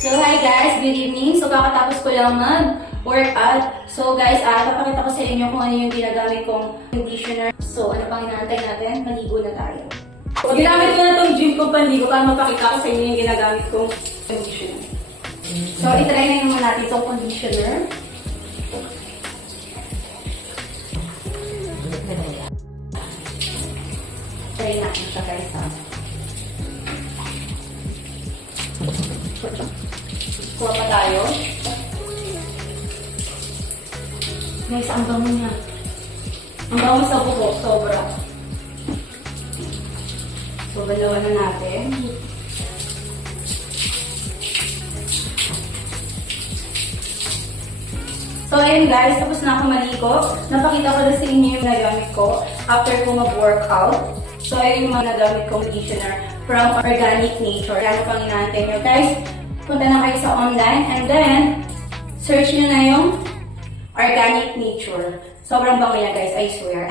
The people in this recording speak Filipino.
So hi guys, good evening. So kakatapos ko lang mag-workout. So guys, papakita ko sa inyo kung ano yung ginagamit kong conditioner. So ano pang inaantay natin? Maligo na tayo. So ginamit ko na itong gym kong panligo para mapakita ko sa inyo yung ginagamit kong conditioner. So itry na naman natin itong conditioner. Try natin siya guys ha. Kuha pa tayo. Guys, ang bango niya. Ang bango sa buko, sobra. So, balawan na natin. So, ayun guys, tapos na ako maligo. Napakita ko na sa inyo yung nagamit ko after ko mag-workout. So, ayun yung mga nagamit kong conditioner from Organic Nature. Ano pang inaantay nyo guys? Punta na kayo sa online and then search nyo na yung Organic Nature. Sobrang bango yan guys, I swear.